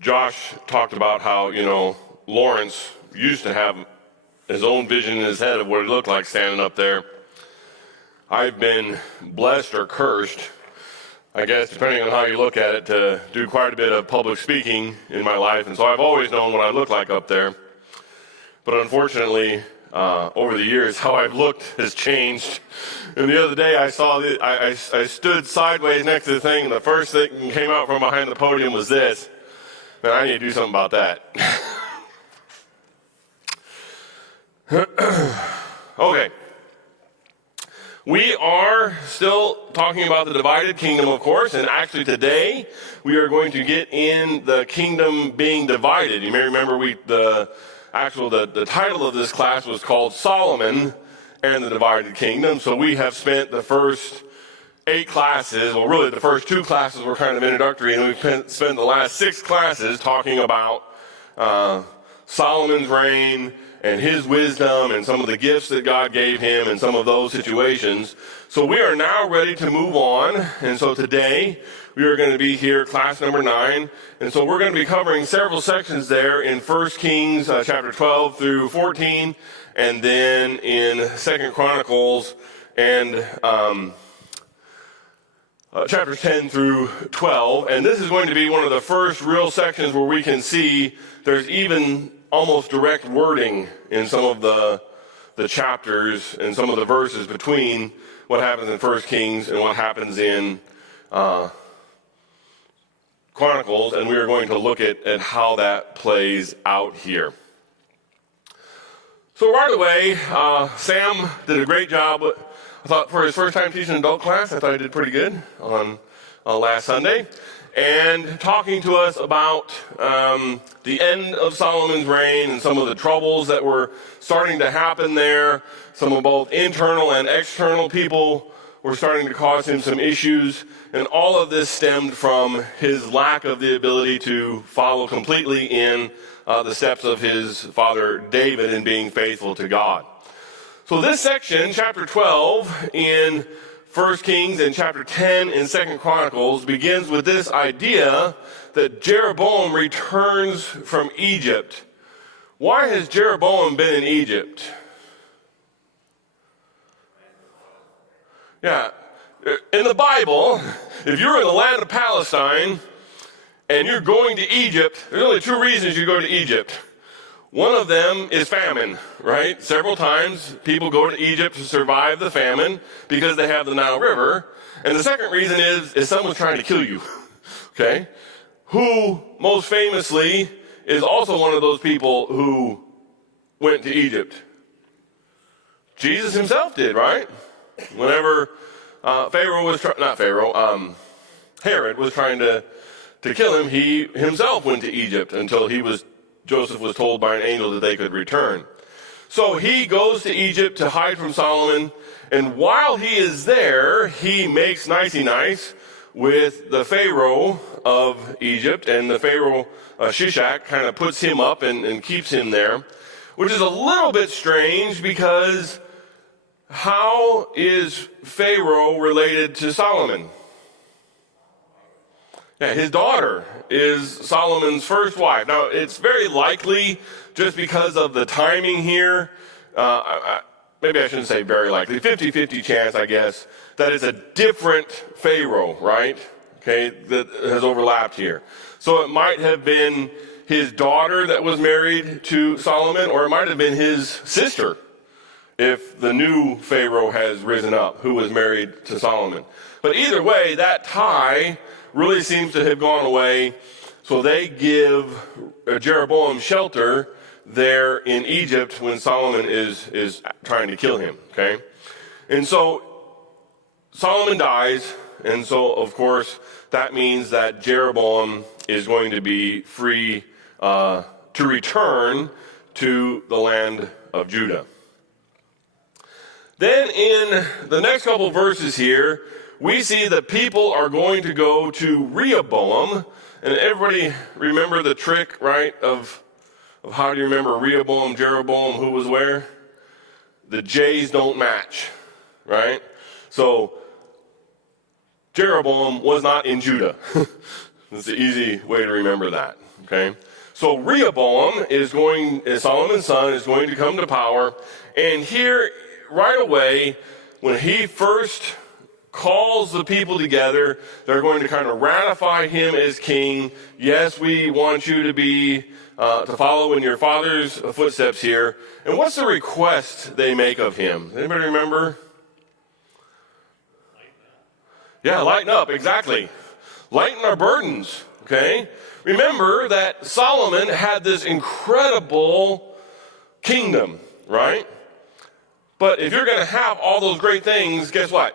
Josh talked about how, Lawrence used to have his own vision in his head of what it looked like standing up there. I've been blessed or cursed, I guess, depending on how you look at it, to do quite a bit of public speaking in my life. And so I've always known what I look like up there. But unfortunately, over the years, how I've looked has changed. And the other day I saw that I stood sideways next to the thing, and the first thing that came out from behind the podium was this. Man, I need to do something about that. Okay. We are still talking about the divided kingdom, of course, and actually today we are going to get in the kingdom being divided. You may remember the title of this class was called Solomon and the Divided Kingdom. So we have spent the first 8 classes, well, really the first 2 classes were kind of introductory, and we've spent the last 6 classes talking about Solomon's reign and his wisdom and some of the gifts that God gave him and some of those situations. So we are now ready to move on. And so today we are going to be here, class number 9. And so we're going to be covering several sections there in 1 Kings chapter 12 through 14, and then in 2 Chronicles and chapters 10 through 12. And this is going to be one of the first real sections where we can see there's even almost direct wording in some of the chapters and some of the verses between what happens in 1 Kings and what happens in Chronicles, and we are going to look at how that plays out here. So right away, Sam did a great job. I thought for his first time teaching adult class, I thought he did pretty good on last Sunday. And talking to us about the end of Solomon's reign and some of the troubles that were starting to happen there. Some of both internal and external people were starting to cause him some issues. And all of this stemmed from his lack of the ability to follow completely in the steps of his father David in being faithful to God. So this section, chapter 12 in 1 Kings and chapter 10 in 2 Chronicles, begins with this idea that Jeroboam returns from Egypt. Why has Jeroboam been in Egypt? Yeah, in the Bible, if you're in the land of Palestine and you're going to Egypt, there's only 2 reasons you go to Egypt. One of them is famine, right? Several times people go to Egypt to survive the famine because they have the Nile River. And the second reason is someone's trying to kill you, okay? Who most famously is also one of those people who went to Egypt. Jesus himself did, right? Whenever Herod was trying to kill him, he himself went to Egypt until Joseph was told by an angel that they could return. So he goes to Egypt to hide from Solomon, and while he is there, he makes nicey nice with the Pharaoh of Egypt, and the Pharaoh Shishak kind of puts him up and keeps him there, which is a little bit strange because how is Pharaoh related to Solomon? Yeah, his daughter is Solomon's first wife. Now, it's very likely, just because of the timing here, maybe I shouldn't say very likely, 50-50 chance, I guess, that it's a different Pharaoh, right? Okay, that has overlapped here. So it might have been his daughter that was married to Solomon, or it might have been his sister, if the new Pharaoh has risen up, who was married to Solomon. But either way, that tie really seems to have gone away. So they give Jeroboam shelter there in Egypt when Solomon is trying to kill him, okay? And so Solomon dies, and so, of course, that means that Jeroboam is going to be free to return to the land of Judah. Then in the next couple verses here, we see that people are going to go to Rehoboam. And everybody remember the trick, right, of how do you remember Rehoboam, Jeroboam, who was where? The J's don't match, right? So Jeroboam was not in Judah. That's the easy way to remember that, okay? So Rehoboam Solomon's son, is going to come to power. And here, right away, when he first calls the people together, they're going to kind of ratify him as king. Yes, we want you to be to follow in your father's footsteps here. And what's the request they make of him? Anybody remember? Yeah, lighten up, exactly. Lighten our burdens, okay? Remember that Solomon had this incredible kingdom, right? But if you're going to have all those great things, guess what?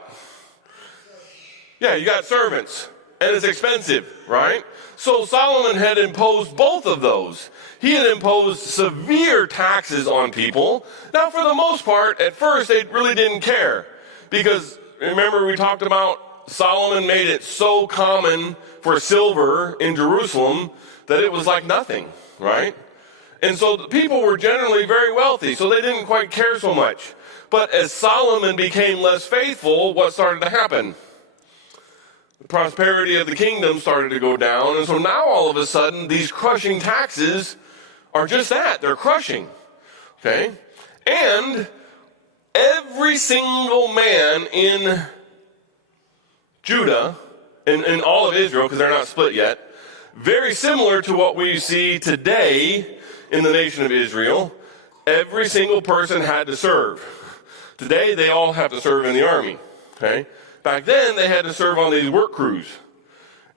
Yeah, you got servants, and it's expensive, right? So Solomon had imposed both of those. He had imposed severe taxes on people. Now, for the most part, at first, they really didn't care. Because, remember, we talked about Solomon made it so common for silver in Jerusalem that it was like nothing, right? And so the people were generally very wealthy, so they didn't quite care so much. But as Solomon became less faithful, what started to happen? The prosperity of the kingdom started to go down, and so now all of a sudden, these crushing taxes are just that. They're crushing, okay? And every single man in Judah, in all of Israel, because they're not split yet, very similar to what we see today in the nation of Israel, every single person had to serve. Today, they all have to serve in the army, okay? Back then, they had to serve on these work crews.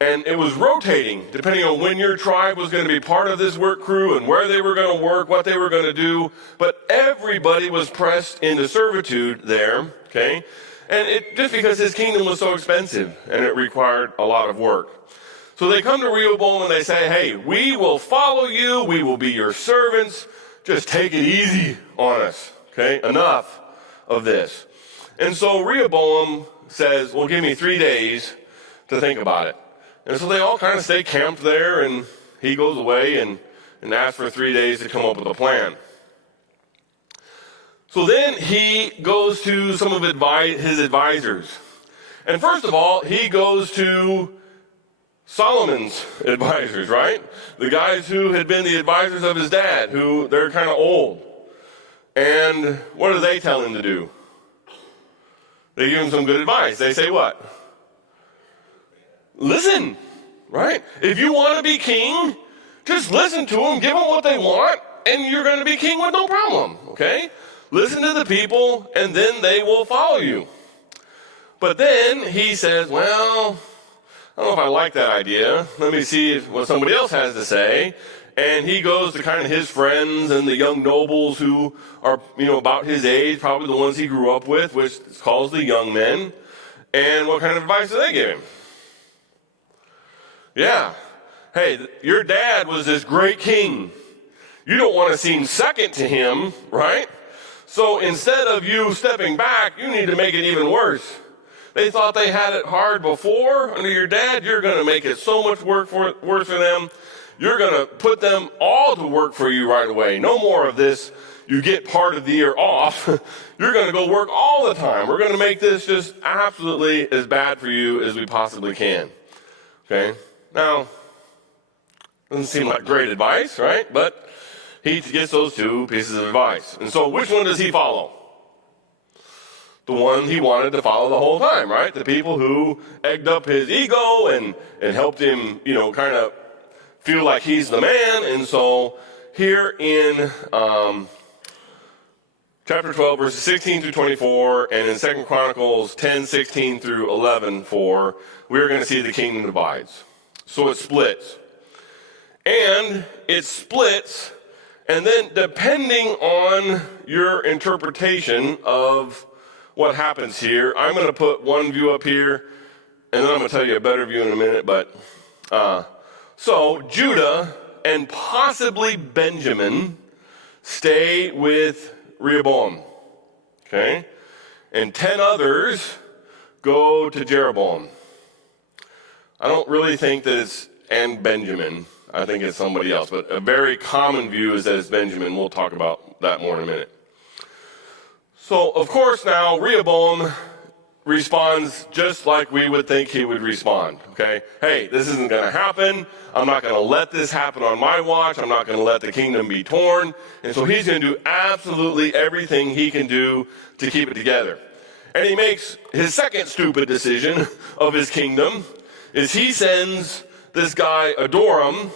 And it was rotating, depending on when your tribe was going to be part of this work crew and where they were going to work, what they were going to do. But everybody was pressed into servitude there, okay? And just because his kingdom was so expensive and it required a lot of work. So they come to Rehoboam and they say, hey, we will follow you. We will be your servants. Just take it easy on us, okay? Enough of this. And so Rehoboam says, well, give me 3 days to think about it. And so they all kind of stay camped there, and he goes away and asks for 3 days to come up with a plan. So then he goes to some of his advisors. And first of all, he goes to Solomon's advisors, right? The guys who had been the advisors of his dad, who they're kind of old. And what do they tell him to do? They give him some good advice. They say what? Listen, right? If you want to be king, just listen to them, give them what they want, and you're going to be king with no problem, okay? Listen to the people, and then they will follow you. But then he says, well, I don't know if I like that idea. Let me see what somebody else has to say. And he goes to kind of his friends and the young nobles who are, about his age, probably the ones he grew up with, which calls the young men. And what kind of advice do they give him? Yeah. Hey, your dad was this great king. You don't want to seem second to him, right? So instead of you stepping back, you need to make it even worse. They thought they had it hard before under your dad. You're going to make it so much worse for them. You're going to put them all to work for you right away. No more of this, you get part of the year off. You're going to go work all the time. We're going to make this just absolutely as bad for you as we possibly can. Okay? Now, doesn't seem like great advice, right? But he gets those 2 pieces of advice. And so which one does he follow? The one he wanted to follow the whole time, right? The people who egged up his ego and helped him, kind of feel like he's the man. And so here in chapter 12, verses 16 through 24, and in 2 Chronicles 10, 16 through 11, 4, we're going to see the kingdom divides. So it splits. And it splits, and then depending on your interpretation of what happens here, I'm going to put one view up here, and then I'm going to tell you a better view in a minute, but so Judah and possibly Benjamin stay with Rehoboam, okay? And 10 others go to Jeroboam. I don't really think that it's and Benjamin. I think it's somebody else, but a very common view is that it's Benjamin. We'll talk about that more in a minute. So, of course, now Rehoboam responds just like we would think he would respond, okay? Hey, this isn't going to happen. I'm not going to let this happen on my watch. I'm not going to let the kingdom be torn. And so he's going to do absolutely everything he can do to keep it together. And he makes his second stupid decision of his kingdom is he sends this guy Adoram,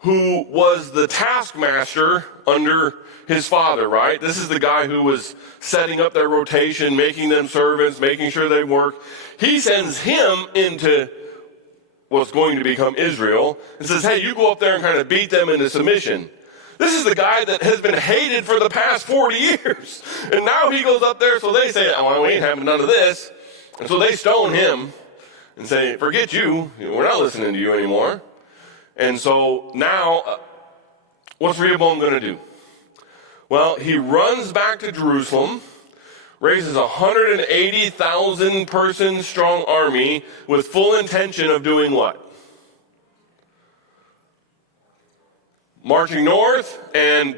who was the taskmaster under his father, right? This is the guy who was setting up their rotation, making them servants, making sure they work. He sends him into what's going to become Israel and says, hey, you go up there and kind of beat them into submission. This is the guy that has been hated for the past 40 years. And now he goes up there, so they say, oh, we ain't having none of this. And so they stone him and say, forget you. We're not listening to you anymore. And so now, what's Rehoboam going to do? Well, he runs back to Jerusalem, raises a 180,000 person strong army with full intention of doing what? Marching north, and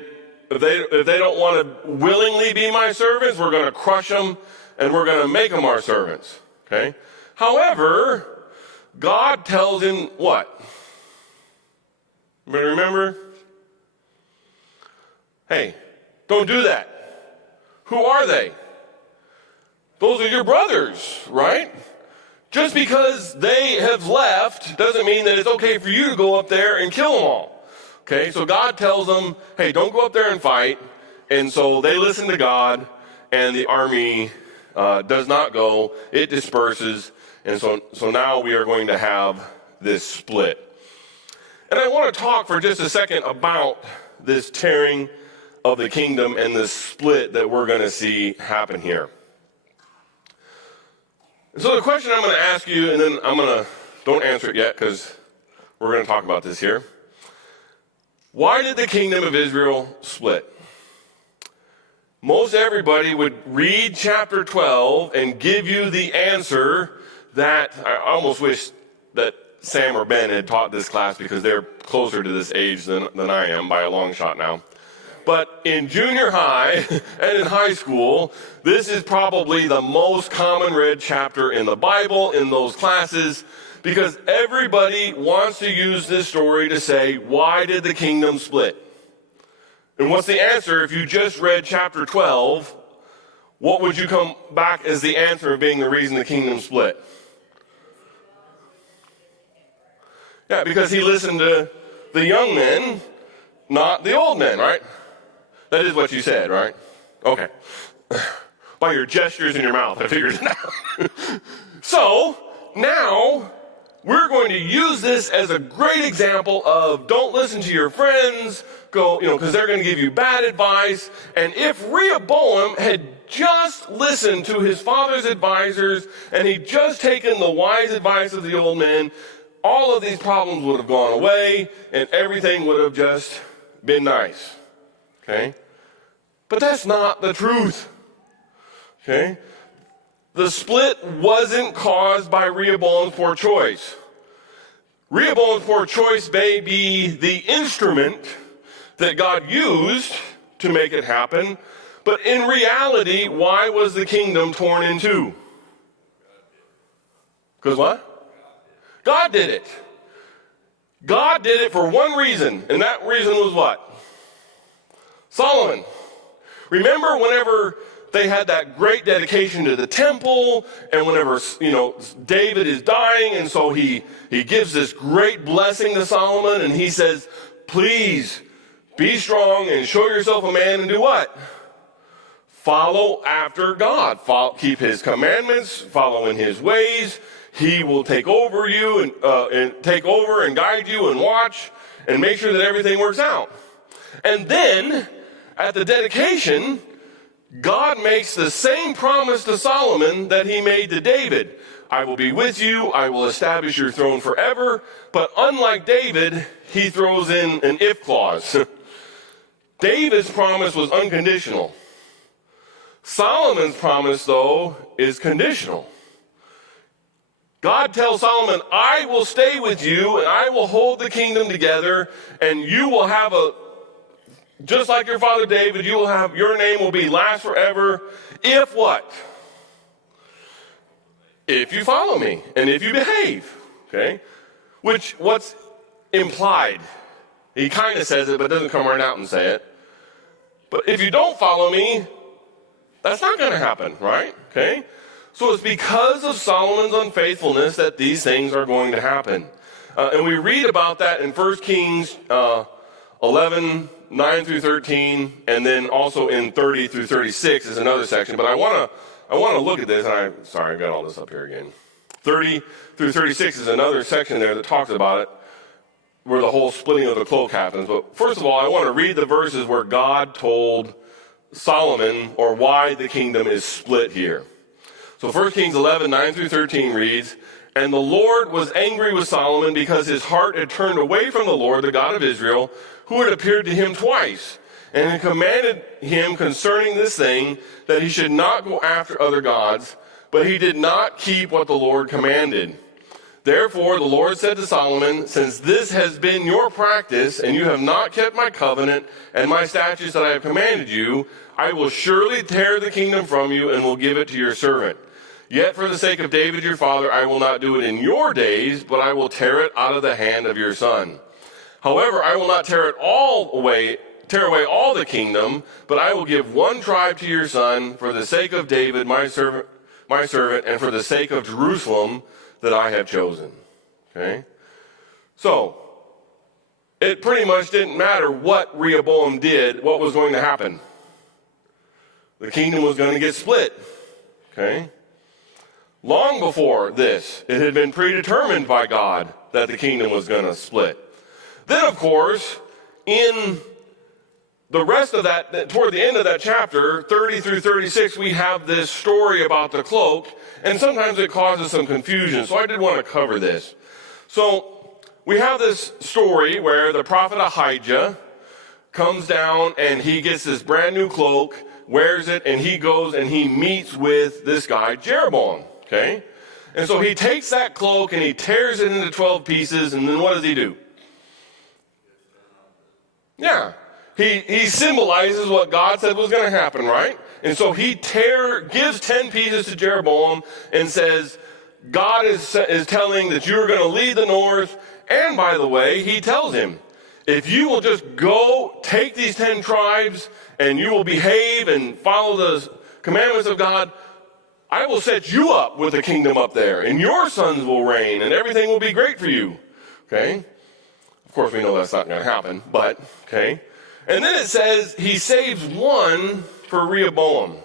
if they don't want to willingly be my servants, we're going to crush them and we're going to make them our servants. Okay? However, God tells him what? Everybody remember? Hey, don't do that. Who are they? Those are your brothers, right? Just because they have left doesn't mean that it's okay for you to go up there and kill them all. Okay, so God tells them, hey, don't go up there and fight. And so they listen to God, and the army does not go. It disperses. And so now we are going to have this split. And I want to talk for just a second about this tearing of the kingdom and the split that we're going to see happen here. So the question I'm going to ask you, and then don't answer it yet because we're going to talk about this here. Why did the kingdom of Israel split? Most everybody would read chapter 12 and give you the answer that I almost wish that Sam or Ben had taught this class because they're closer to this age than I am by a long shot now. But in junior high and in high school, this is probably the most common read chapter in the Bible in those classes because everybody wants to use this story to say, why did the kingdom split? And what's the answer if you just read chapter 12? What would you come back as the answer of being the reason the kingdom split? Yeah, because he listened to the young men, not the old men, right? That is what you said, right? Okay. By your gestures and your mouth, I figured it out. So, now, we're going to use this as a great example of don't listen to your friends, because they're going to give you bad advice. And if Rehoboam had just listened to his father's advisors and he'd just taken the wise advice of the old men, all of these problems would have gone away and everything would have just been nice. Okay? But that's not the truth. Okay? The split wasn't caused by Rehoboam's poor choice. Rehoboam's poor choice may be the instrument that God used to make it happen, but in reality, why was the kingdom torn in two? Because what? God did it. God did it for one reason, and that reason was what? Solomon. Remember whenever they had that great dedication to the temple, and whenever, David is dying, and so he gives this great blessing to Solomon, and he says, please be strong and show yourself a man and do what? Follow after God. Keep his commandments, follow in his ways. He will take over you and take over and guide you and watch and make sure that everything works out. And then, at the dedication, God makes the same promise to Solomon that he made to David. I will be with you. I will establish your throne forever. But unlike David, he throws in an if clause. David's promise was unconditional. Solomon's promise, though, is conditional. God tells Solomon, I will stay with you and I will hold the kingdom together and you will have just like your father David, your name will be last forever. If what? if you follow me and if you behave, okay? Which, what's implied? He kind of says it, but doesn't come right out and say it. But if you don't follow me, that's not going to happen, right? Okay? So it's because of Solomon's unfaithfulness that these things are going to happen. And we read about that in 1 Kings 11, 9 through 13, and then also in 30 through 36 is another section. But I want to look at this, and I got all this up here again. 30 through 36 is another section there that talks about it, where the whole splitting of the cloak happens. But first of all, I want to read the verses where God told Solomon, or why the kingdom is split here. So 1 Kings 11, 9 through 13 reads, "And the Lord was angry with Solomon because his heart had turned away from the Lord, the God of Israel, who had appeared to him twice, and had commanded him concerning this thing, that he should not go after other gods, but he did not keep what the Lord commanded. Therefore the Lord said to Solomon, since this has been your practice, and you have not kept my covenant and my statutes that I have commanded you, I will surely tear the kingdom from you and will give it to your servant. Yet for the sake of David your father, I will not do it in your days, but I will tear it out of the hand of your son. However, I will not tear away all the kingdom, but I will give one tribe to your son for the sake of David my servant, and for the sake of Jerusalem that I have chosen." Okay? So, it pretty much didn't matter what Rehoboam did, what was going to happen. The kingdom was going to get split. Okay? Long before this, it had been predetermined by God that the kingdom was going to split. Then, of course, in the rest of that, toward the end of that chapter, 30 through 36, we have this story about the cloak, and sometimes it causes some confusion, so I did want to cover this. So, we have this story where the prophet Ahijah comes down and he gets this brand new cloak, wears it, and he goes and he meets with this guy, Jeroboam. Okay? And so he takes that cloak and he tears it into 12 pieces, and then what does he do? Yeah. He symbolizes what God said was going to happen, right? And so he gives 10 pieces to Jeroboam and says, God is telling that you're going to lead the north. And by the way, he tells him, if you will just go take these 10 tribes and you will behave and follow the commandments of God, I will set you up with a kingdom up there, and your sons will reign, and everything will be great for you. Okay? Of course, we know that's not going to happen, but, okay. And then it says he saves one for Rehoboam.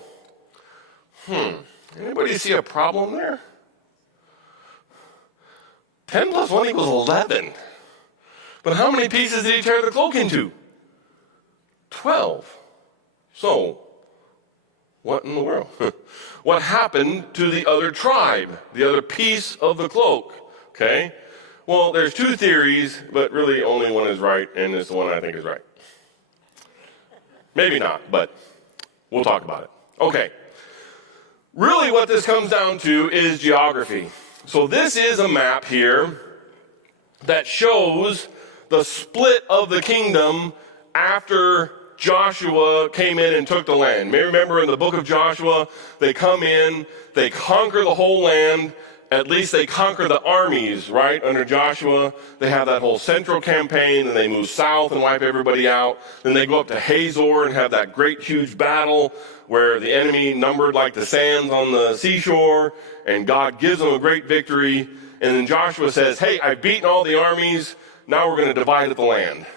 Anybody see a problem there? 10 plus 1 equals 11. But how many pieces did he tear the cloak into? 12. So, what in the world? What happened to the other tribe, the other piece of the cloak? Okay? Well, there's two theories, but really only one is right, and it's the one I think is right. Maybe not, but we'll talk about it. Okay. Really what this comes down to is geography. So this is a map here that shows the split of the kingdom after Joshua came in and took the land. You may remember in the book of Joshua, they come in, they conquer the whole land. At least they conquer the armies, right? Under Joshua, they have that whole central campaign, and they move south and wipe everybody out. Then they go up to Hazor and have that great, huge battle where the enemy numbered like the sands on the seashore, and God gives them a great victory. And then Joshua says, hey, I've beaten all the armies. Now we're going to divide the land.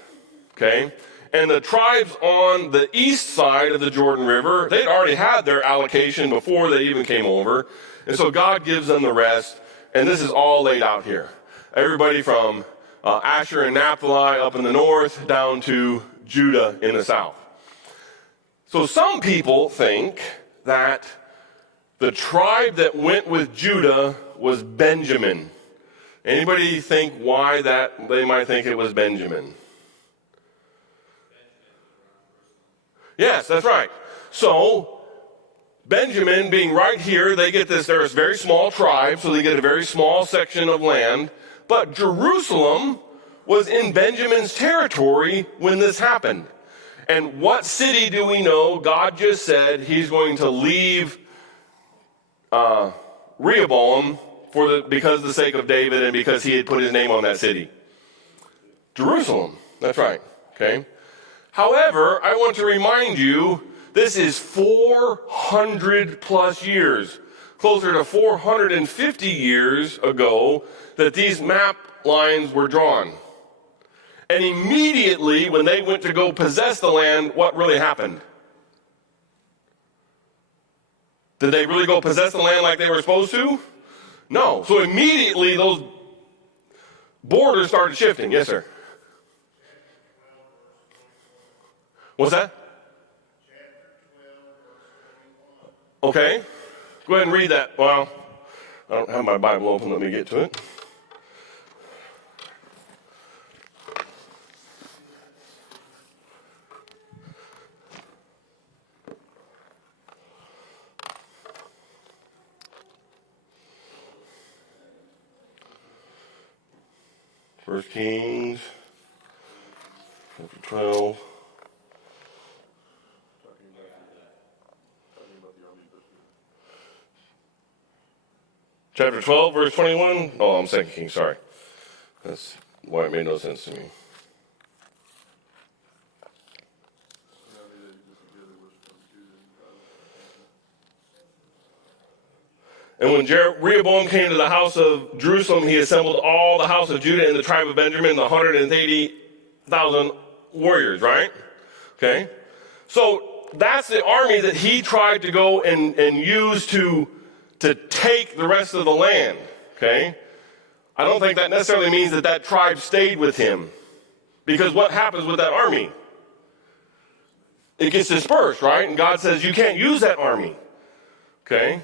Okay? And the tribes on the east side of the Jordan River, they'd already had their allocation before they even came over. And so God gives them the rest. And this is all laid out here. Everybody from Asher and Naphtali up in the north down to Judah in the south. So some people think that the tribe that went with Judah was Benjamin. Anybody think why that they might think it was Benjamin? Yes, that's right. So, Benjamin being right here, they get this, they're a very small tribe, so they get a very small section of land. But Jerusalem was in Benjamin's territory when this happened. And what city do we know? God just said he's going to leave Rehoboam because of the sake of David and because he had put his name on that city? Jerusalem. That's right. Okay. However, I want to remind you, this is 400 plus years, closer to 450 years ago, that these map lines were drawn. And immediately when they went to go possess the land, what really happened? Did they really go possess the land like they were supposed to? No. So immediately those borders started shifting. Yes, sir. What's that? Okay. Go ahead and read that. Well, I don't have my Bible open. Let me get to it. First Kings, chapter 12. Chapter 12, verse 21. Oh, I'm 2 Kings, sorry. That's why it made no sense to me. And when Rehoboam came to the house of Jerusalem, he assembled all the house of Judah and the tribe of Benjamin, the 180,000 warriors, right? Okay. So that's the army that he tried to go and use to take the rest of the land. Okay. I don't think that necessarily means that tribe stayed with him. Because what happens with that army? It gets dispersed, right? And God says you can't use that army. Okay.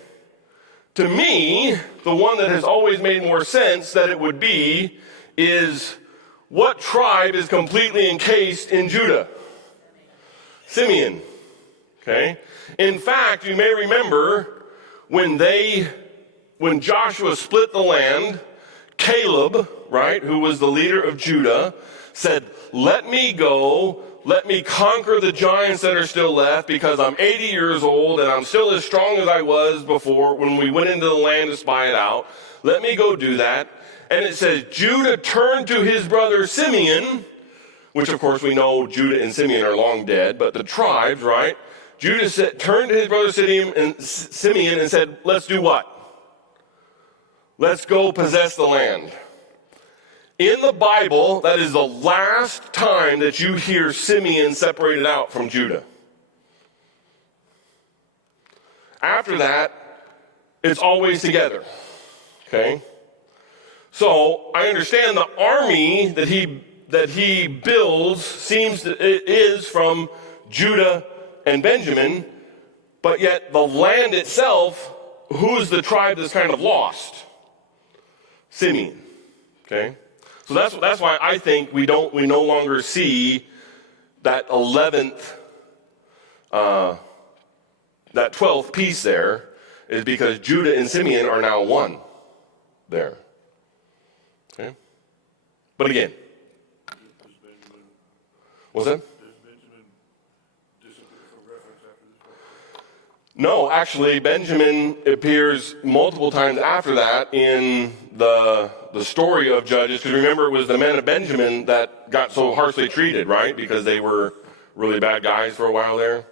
To me, the one that has always made more sense that it would be is what tribe is completely encased in Judah? Simeon. Okay? In fact, you may remember when Joshua split the land, Caleb, right, who was the leader of Judah, said, "Let me go. Let me conquer the giants that are still left because I'm 80 years old and I'm still as strong as I was before when we went into the land to spy it out. Let me go do that." And it says, Judah turned to his brother Simeon, which of course we know Judah and Simeon are long dead, but the tribes, right? Judah turned to his brother Simeon and said, let's do what? Let's go possess the land. In the Bible, that is the last time that you hear Simeon separated out from Judah. After that, it's always together. Okay? So I understand the army that he builds is from Judah and Benjamin, but yet the land itself, who's the tribe that's kind of lost? Simeon. Okay? So that's why I think we no longer see that 11th, that 12th piece there, is because Judah and Simeon are now one there. Okay? But again, what's that? No, actually, Benjamin appears multiple times after that in the story of Judges, because remember, it was the men of Benjamin that got so harshly treated, right? Because they were really bad guys for a while there.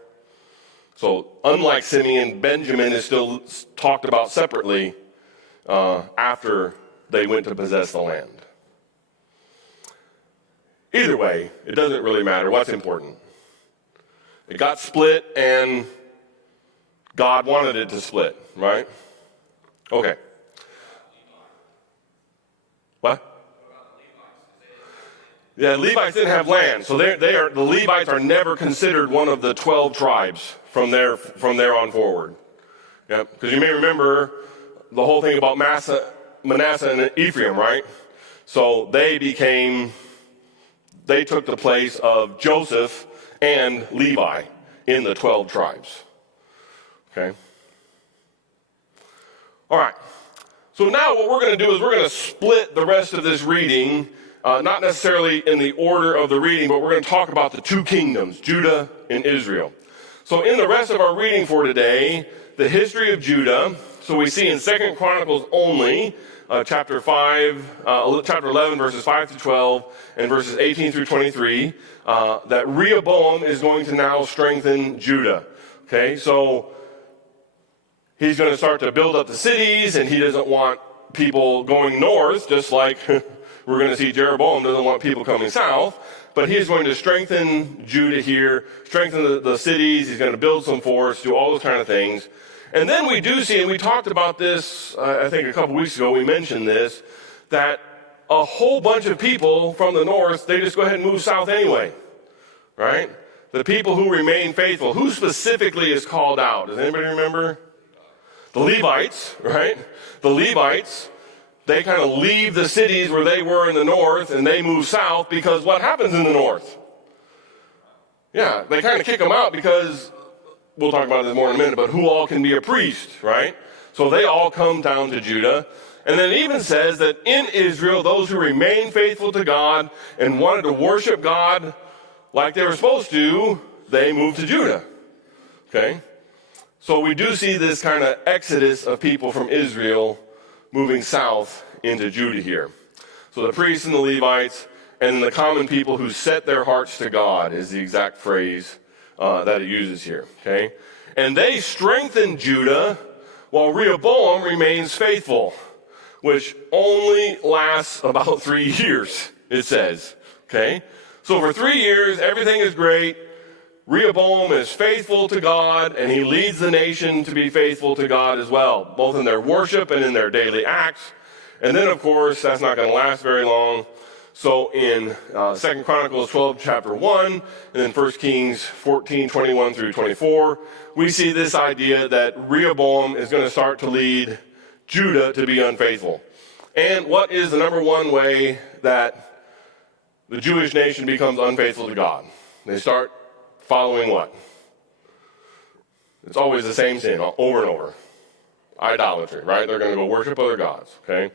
So unlike Simeon, Benjamin is still talked about separately after they went to possess the land. Either way, it doesn't really matter. What's important? It got split, and God wanted it to split, right? Okay. What? Yeah, Levites didn't have land, so the Levites are never considered one of the 12 tribes from there on forward. Yeah, because you may remember the whole thing about Manasseh and Ephraim, right? So they took the place of Joseph and Levi in the 12 tribes. Okay. All right. So now what we're going to do is we're going to split the rest of this reading, not necessarily in the order of the reading, but we're going to talk about the two kingdoms, Judah and Israel. So in the rest of our reading for today, the history of Judah, So we see in 2 Chronicles only, chapter 11, verses 5 through 12, and verses 18 through 23, that Rehoboam is going to now strengthen Judah. Okay, so he's going to start to build up the cities, and he doesn't want people going north, just like we're going to see Jeroboam doesn't want people coming south. But he's going to strengthen Judah here, strengthen the cities. He's going to build some forts, do all those kind of things. And then we do see, and we talked about this, I think a couple weeks ago, we mentioned this, that a whole bunch of people from the north, they just go ahead and move south anyway, right? The people who remain faithful. Who specifically is called out? Does anybody remember? The Levites, right? The Levites, they kind of leave the cities where they were in the north and they move south because what happens in the north? Yeah, they kind of kick them out because, we'll talk about this more in a minute, but who all can be a priest, right? So they all come down to Judah. And then it even says that in Israel, those who remain faithful to God and wanted to worship God like they were supposed to, they moved to Judah. Okay? So we do see this kind of exodus of people from Israel moving south into Judah here. So the priests and the Levites and the common people who set their hearts to God is the exact phrase that it uses here. Okay? And they strengthened Judah while Rehoboam remains faithful, which only lasts about 3 years, it says. Okay? So for 3 years, everything is great. Rehoboam is faithful to God, and he leads the nation to be faithful to God as well, both in their worship and in their daily acts. And then, of course, that's not going to last very long. So in 2 Chronicles 12, chapter 1, and then 1 Kings 14, 21 through 24, we see this idea that Rehoboam is going to start to lead Judah to be unfaithful. And what is the number one way that the Jewish nation becomes unfaithful to God? They start following what? It's always the same sin over and over. Idolatry, right? They're going to go worship other gods, okay?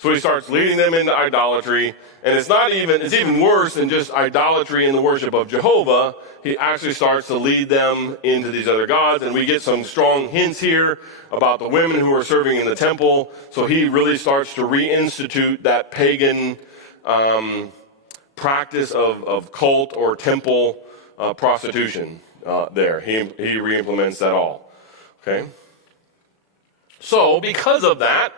So he starts leading them into idolatry, and it's even worse than just idolatry in the worship of Jehovah. He actually starts to lead them into these other gods, and we get some strong hints here about the women who are serving in the temple. So he really starts to reinstitute that pagan practice of cult or temple prostitution there. He re-implements that all. Okay? So because of that,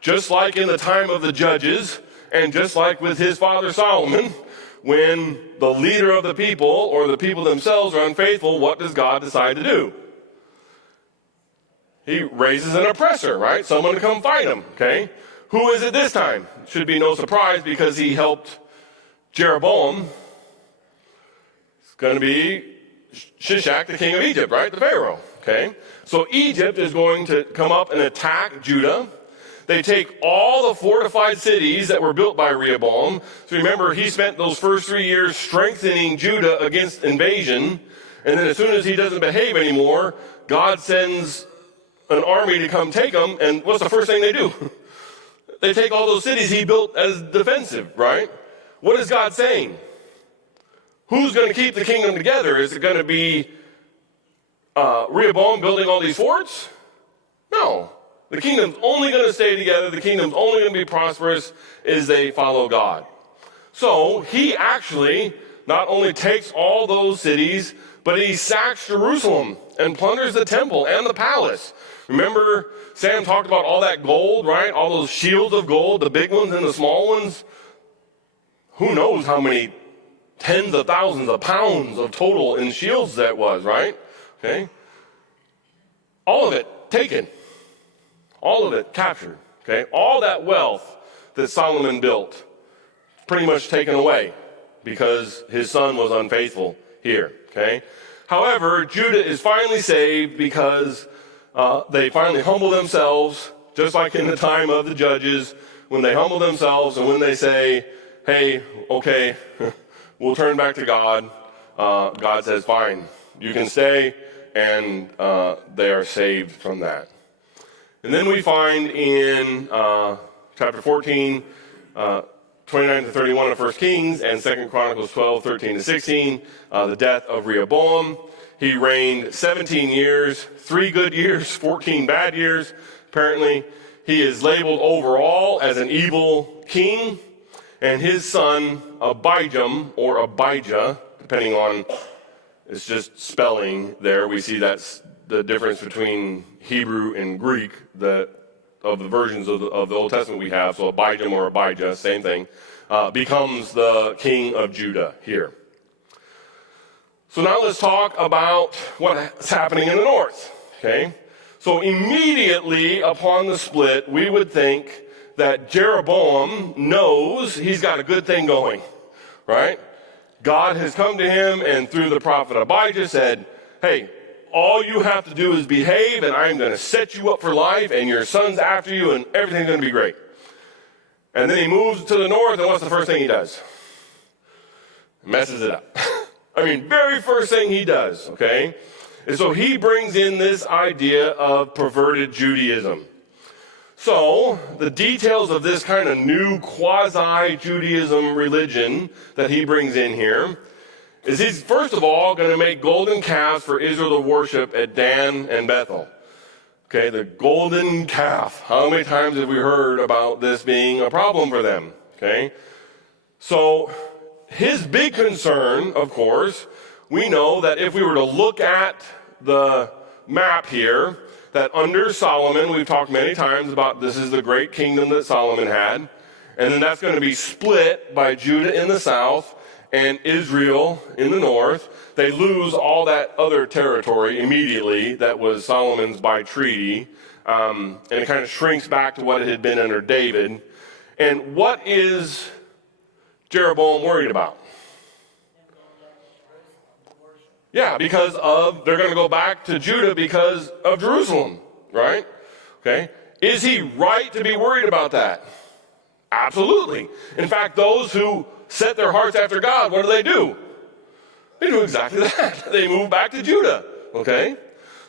just like in the time of the judges, and just like with his father Solomon, when the leader of the people or the people themselves are unfaithful, what does God decide to do? He raises an oppressor, right? Someone to come fight him, okay? Who is it this time? Should be no surprise because he helped Jeroboam. It's going to be Shishak, the king of Egypt, right? The Pharaoh, okay? So Egypt is going to come up and attack Judah. They take all the fortified cities that were built by Rehoboam. So remember, he spent those first 3 years strengthening Judah against invasion. And then as soon as he doesn't behave anymore, God sends an army to come take him. And what's the first thing they do? They take all those cities he built as defensive, right? What is God saying? Who's going to keep the kingdom together? Is it going to be Rehoboam building all these forts? No. The kingdom's only going to stay together. The kingdom's only going to be prosperous as they follow God. So he actually not only takes all those cities, but he sacks Jerusalem and plunders the temple and the palace. Remember, Sam talked about all that gold, right? All those shields of gold, the big ones and the small ones. Who knows how many tens of thousands of pounds of total in shields that was, right? Okay. All of it taken. All of it captured, okay? All that wealth that Solomon built, pretty much taken away because his son was unfaithful here, okay? However, Judah is finally saved because they finally humble themselves, just like in the time of the judges, when they humble themselves and when they say, hey, okay, we'll turn back to God, God says, fine, you can stay, and they are saved from that. And then we find in chapter 14, 29 to 31 of 1 Kings, and 2 Chronicles 12, 13 to 16, the death of Rehoboam. He reigned 17 years, 3 good years, 14 bad years, apparently. He is labeled overall as an evil king, and his son Abijam, or Abijah, depending on, it's just spelling there. We see that's the difference between Hebrew and Greek of the versions of the Old Testament we have. So Abijam or Abijah, same thing, becomes the king of Judah here. So now let's talk about what's happening in the north, okay? So immediately upon the split, we would think that Jeroboam knows he's got a good thing going, right? God has come to him and through the prophet Abijah said, hey, all you have to do is behave and I'm going to set you up for life and your son's after you and everything's going to be great. And then he moves to the north and what's the first thing he does? Messes it up. I mean, very first thing he does, okay? And so he brings in this idea of perverted Judaism. So the details of this kind of new quasi-Judaism religion that he brings in here is he's first of all going to make golden calves for Israel to worship at Dan and Bethel. Okay, the golden calf. How many times have we heard about this being a problem for them? Okay, so his big concern, of course, we know that if we were to look at the map here, that under Solomon, we've talked many times about this is the great kingdom that Solomon had, and then that's going to be split by Judah in the south and Israel in the north. They lose all that other territory immediately that was Solomon's by treaty, and it kind of shrinks back to what it had been under David. And what is Jeroboam worried about? Yeah, because they're going to go back to Judah because of Jerusalem, right? Okay. Is he right to be worried about that? Absolutely. In fact, those who set their hearts after God, what do? They do exactly that. They move back to Judah, okay?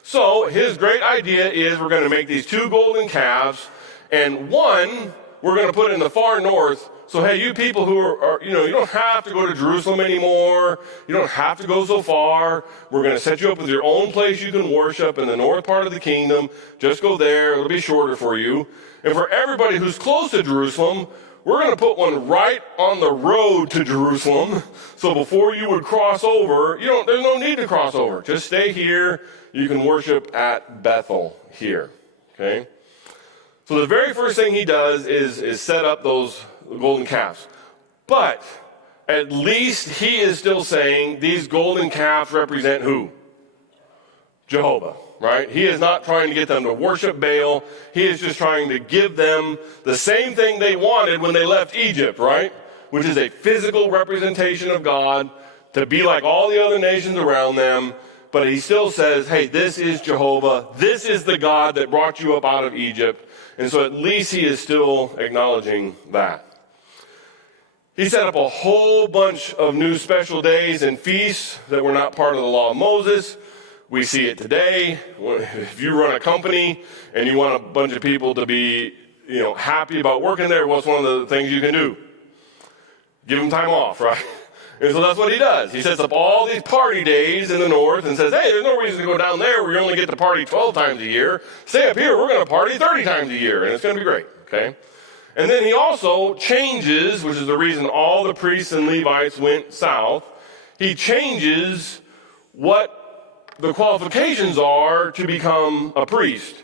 So his great idea is we're going to make these 2 golden calves, and one we're going to put in the far north. So, hey, you people who are, you don't have to go to Jerusalem anymore. You don't have to go so far. We're going to set you up with your own place you can worship in the north part of the kingdom. Just go there. It'll be shorter for you. And for everybody who's close to Jerusalem, we're going to put one right on the road to Jerusalem. So before you would cross over, there's no need to cross over. Just stay here. You can worship at Bethel here, okay? So the very first thing he does is set up those golden calves. But at least he is still saying these golden calves represent who? Jehovah, right? He is not trying to get them to worship Baal. He is just trying to give them the same thing they wanted when they left Egypt, right? Which is a physical representation of God, to be like all the other nations around them. But he still says, hey, this is Jehovah. This is the God that brought you up out of Egypt. And so at least he is still acknowledging that. He set up a whole bunch of new special days and feasts that were not part of the law of Moses. We see it today. If you run a company and you want a bunch of people to be, happy about working there, what's one of the things you can do? Give them time off, right? And so that's what he does. He sets up all these party days in the north and says, hey, there's no reason to go down there where you only get to party 12 times a year. Stay up here, we're going to party 30 times a year, and it's going to be great, okay? And then he also changes, which is the reason all the priests and Levites went south, he changes what the qualifications are to become a priest.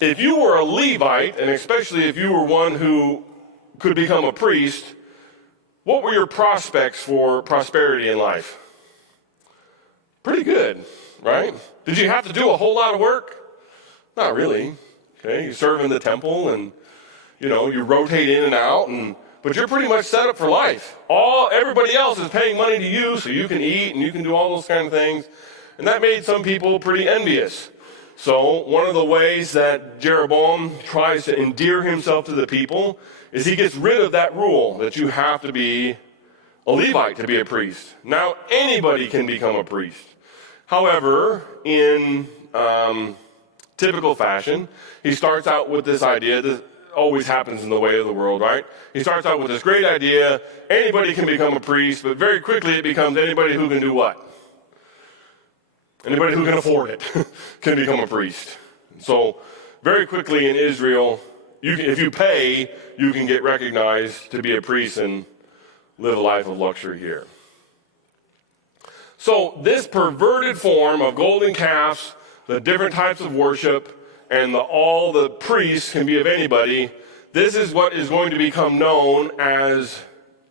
If you were a Levite, and especially if you were one who could become a priest, what were your prospects for prosperity in life? Pretty good, right? Did you have to do a whole lot of work? Not really. Okay, you serve in the temple and, you rotate in and out, but you're pretty much set up for life. Everybody else is paying money to you so you can eat and you can do all those kind of things. And that made some people pretty envious. So one of the ways that Jeroboam tries to endear himself to the people is he gets rid of that rule that you have to be a Levite to be a priest. Now anybody can become a priest. However, in typical fashion, he starts out with this idea that always happens in the way of the world, right? He starts out with this great idea, anybody can become a priest, but very quickly it becomes anybody who can do what? Anybody who can afford it can become a priest. So very quickly in Israel, if you pay, you can get recognized to be a priest and live a life of luxury here. So this perverted form of golden calves, the different types of worship, and all the priests can be of anybody, this is what is going to become known as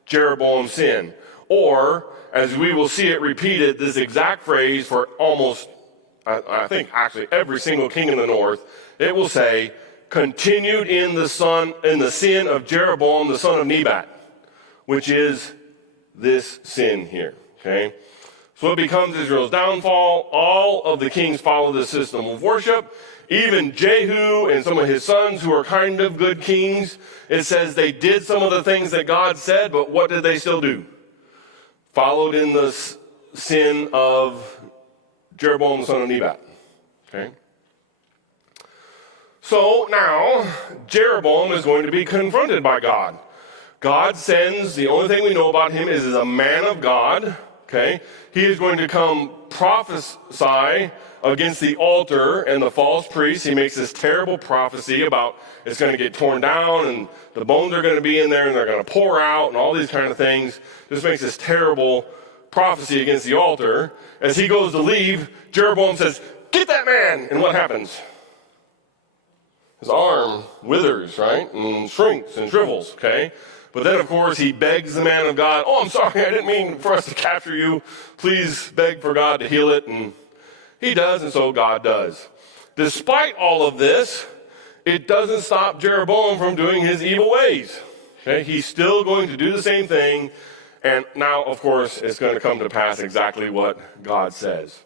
Jeroboam's sin. Or, as we will see it repeated, this exact phrase for almost, I think actually every single king in the north, it will say, continued in the sin of Jeroboam, the son of Nebat, which is this sin here, okay? So it becomes Israel's downfall. All of the kings follow this system of worship. Even Jehu and some of his sons who are kind of good kings, it says they did some of the things that God said, but what did they still do? Followed in the sin of Jeroboam, the son of Nebat, okay? So now, Jeroboam is going to be confronted by God. God sends, the only thing we know about him is as a man of God, okay? He is going to come prophesy against the altar and the false priests. He makes this terrible prophecy about it's going to get torn down and the bones are going to be in there and they're going to pour out and all these kind of things. Just makes this terrible prophecy against the altar. As he goes to leave, Jeroboam says, "Get that man!" And what happens? His arm withers, right? And shrinks and shrivels, okay? But then, of course, he begs the man of God, "Oh, I'm sorry, I didn't mean for us to capture you. Please beg for God to heal it." And he does, and so God does. Despite all of this, it doesn't stop Jeroboam from doing his evil ways. Okay? He's still going to do the same thing, and now, of course, it's going to come to pass exactly what God says.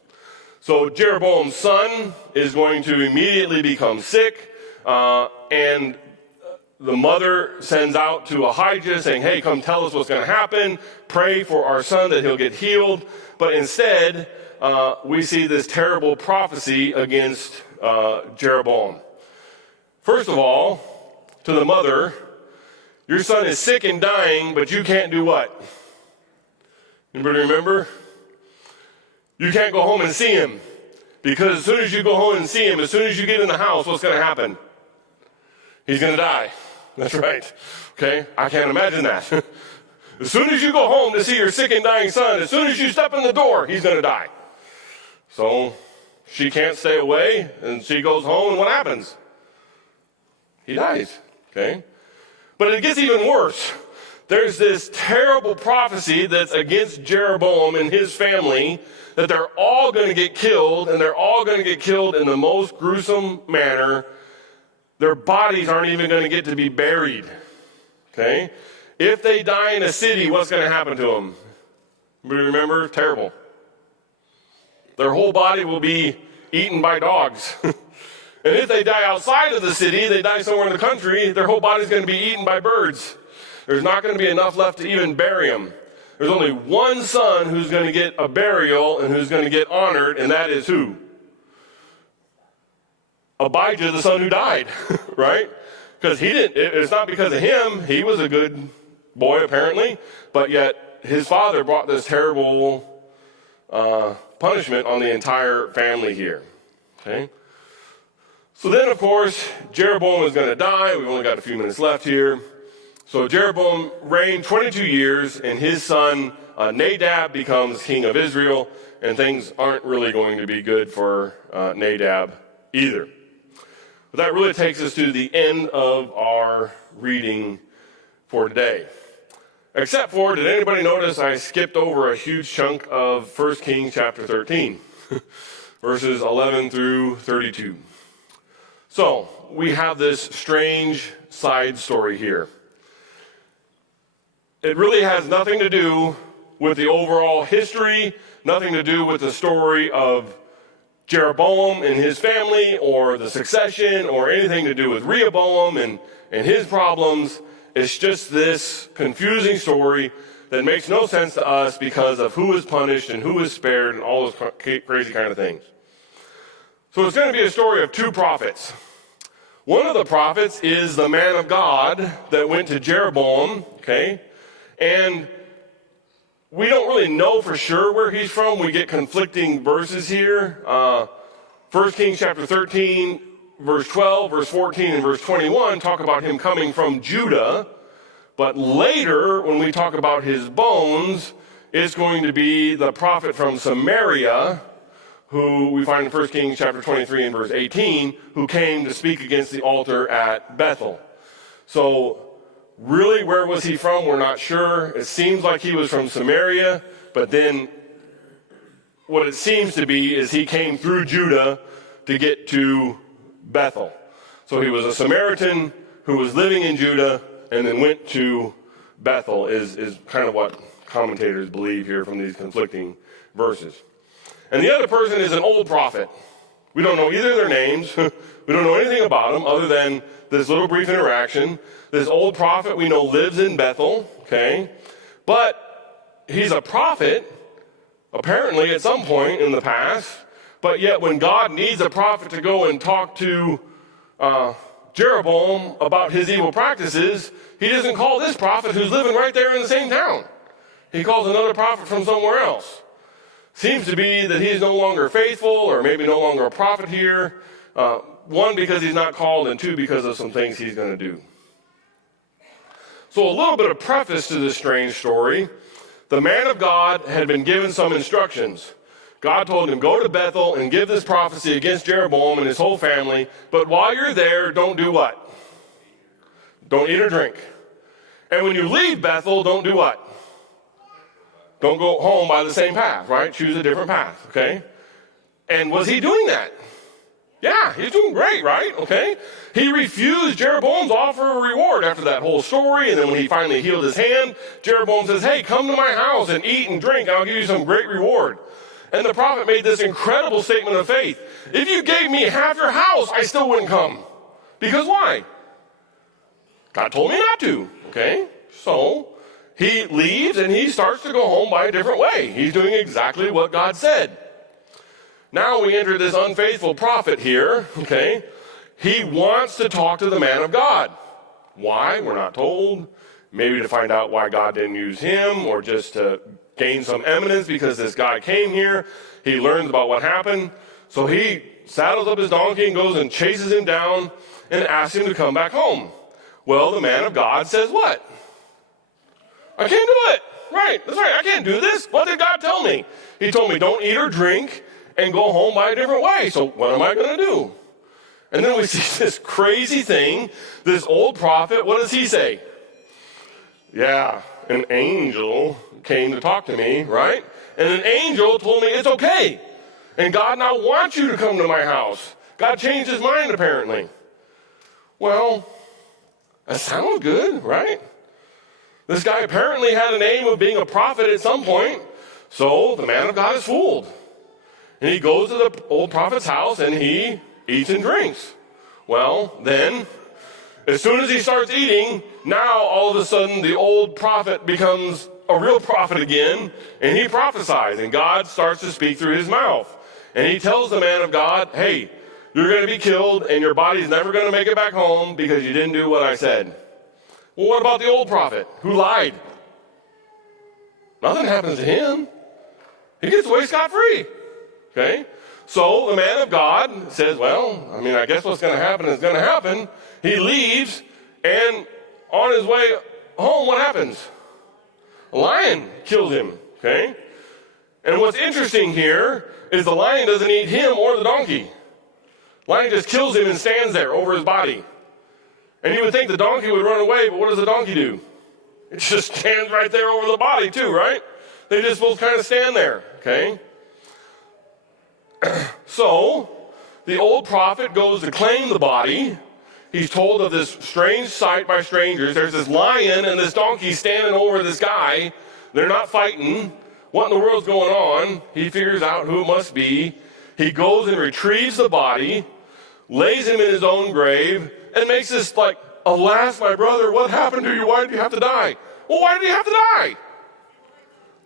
So Jeroboam's son is going to immediately become sick, and the mother sends out to Ahijah saying, "Hey, come tell us what's going to happen. Pray for our son that he'll get healed." But instead, we see this terrible prophecy against Jeroboam. First of all, to the mother, your son is sick and dying, but you can't do what? Anybody remember? You can't go home and see him. Because as soon as you go home and see him, as soon as you get in the house, what's going to happen? He's going to die. That's right. Okay? I can't imagine that. As soon as you go home to see your sick and dying son, as soon as you step in the door, he's going to die. So she can't stay away, and she goes home, and what happens? He dies. Okay? But it gets even worse. There's this terrible prophecy that's against Jeroboam and his family, that they're all going to get killed, and they're all going to get killed in the most gruesome manner. Their bodies aren't even going to get to be buried. Okay? If they die in a city, what's going to happen to them? Anybody remember? Terrible. Their whole body will be eaten by dogs. And if they die outside of the city, they die somewhere in the country, their whole body's going to be eaten by birds. There's not going to be enough left to even bury them. There's only one son who's going to get a burial and who's going to get honored, and that is who? Abijah, the son who died, right? Because it's not because of him. He was a good boy, apparently, but yet his father brought this terrible punishment on the entire family here, okay? So then, of course, Jeroboam is going to die. We've only got a few minutes left here. So Jeroboam reigned 22 years, and his son Nadab becomes king of Israel, and things aren't really going to be good for Nadab either. But that really takes us to the end of our reading for today. Except for, did anybody notice I skipped over a huge chunk of 1 Kings chapter 13, verses 11 through 32. So, we have this strange side story here. It really has nothing to do with the overall history, nothing to do with the story of Jeroboam and his family, or the succession, or anything to do with Rehoboam and his problems. It's just this confusing story that makes no sense to us because of who is punished and who is spared and all those crazy kind of things. So it's going to be a story of two prophets. One of the prophets is the man of God that went to Jeroboam, okay? And We don't really know for sure where he's from. We get conflicting verses here. 1 Kings chapter 13, verse 12, verse 14, and verse 21 talk about him coming from Judah. But later, when we talk about his bones, it's going to be the prophet from Samaria, who we find in 1 Kings chapter 23 and verse 18, who came to speak against the altar at Bethel. So really, where was he from? We're not sure. It seems like he was from Samaria, but then what it seems to be is he came through Judah to get to Bethel. So he was a Samaritan who was living in Judah and then went to Bethel is kind of what commentators believe here from these conflicting verses. And the other person is an old prophet. We don't know either of their names. We don't know anything about them other than this little brief interaction. This old prophet we know lives in Bethel, okay? But he's a prophet, apparently at some point in the past, but yet when God needs a prophet to go and talk to Jeroboam about his evil practices, he doesn't call this prophet who's living right there in the same town. He calls another prophet from somewhere else. Seems to be that he's no longer faithful or maybe no longer a prophet here. One, because he's not called, and two, because of some things he's going to do. So a little bit of preface to this strange story. The man of God had been given some instructions. God told him, go to Bethel and give this prophecy against Jeroboam and his whole family. But while you're there, don't do what? Don't eat or drink. And when you leave Bethel, don't do what? Don't go home by the same path, right? Choose a different path, okay? And was he doing that? Yeah, he's doing great, right? Okay. He refused Jeroboam's offer of a reward after that whole story. And then when he finally healed his hand, Jeroboam says, hey, come to my house and eat and drink. I'll give you some great reward. And the prophet made this incredible statement of faith. If you gave me half your house, I still wouldn't come. Because why? God told me not to, okay? So he leaves and he starts to go home by a different way. He's doing exactly what God said. Now we enter this unfaithful prophet here, okay? He wants to talk to the man of God. Why? We're not told. Maybe to find out why God didn't use him, or just to gain some eminence because this guy came here. He learns about what happened. So he saddles up his donkey and goes and chases him down and asks him to come back home. Well, the man of God says what? I can't do it. Right, that's right. I can't do this. What did God tell me? He told me don't eat or drink and go home by a different way. So what am I going to do? And then we see this crazy thing, this old prophet. What does he say? Yeah, an angel came to talk to me, right? And an angel told me it's okay. And God now wants you to come to my house. God changed his mind, apparently. Well, that sounds good, right? This guy apparently had an aim of being a prophet at some point. So the man of God is fooled. And he goes to the old prophet's house and he eats and drinks. Well, then, as soon as he starts eating, now all of a sudden the old prophet becomes a real prophet again, and he prophesies, and God starts to speak through his mouth. And he tells the man of God, hey, you're going to be killed, and your body's never going to make it back home because you didn't do what I said. Well, what about the old prophet who lied? Nothing happens to him. He gets away scot-free. Okay? So the man of God says, well, I guess what's going to happen is going to happen. He leaves, and on his way home, what happens? A lion kills him. Okay? And what's interesting here is the lion doesn't eat him or the donkey. Lion just kills him and stands there over his body. And you would think the donkey would run away, but what does the donkey do? It just stands right there over the body too, right? They just both kind of stand there, okay? So, the old prophet goes to claim the body. He's told of this strange sight by strangers. There's this lion and this donkey standing over this guy. They're not fighting. What in the world's going on? He figures out who it must be. He goes and retrieves the body, lays him in his own grave, and makes this like, alas, my brother, what happened to you? Why did you have to die? Well, why did he have to die?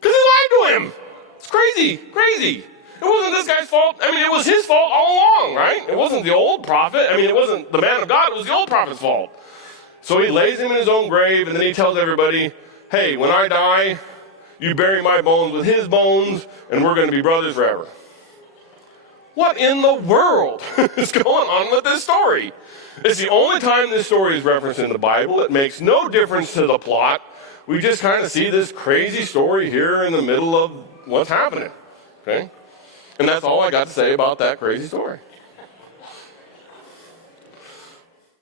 Because he lied to him. It's crazy. It wasn't this guy's fault. It was his fault all along, right? It wasn't the old prophet. It wasn't the man of God. It was the old prophet's fault. So he lays him in his own grave, and then he tells everybody, hey, when I die, You bury my bones with his bones, and we're going to be brothers forever. What in the world is going on with this story? It's the only time this story is referenced in the Bible. It makes no difference to the plot. We just kind of see this crazy story here in the middle of what's happening. Okay? And that's all I got to say about that crazy story.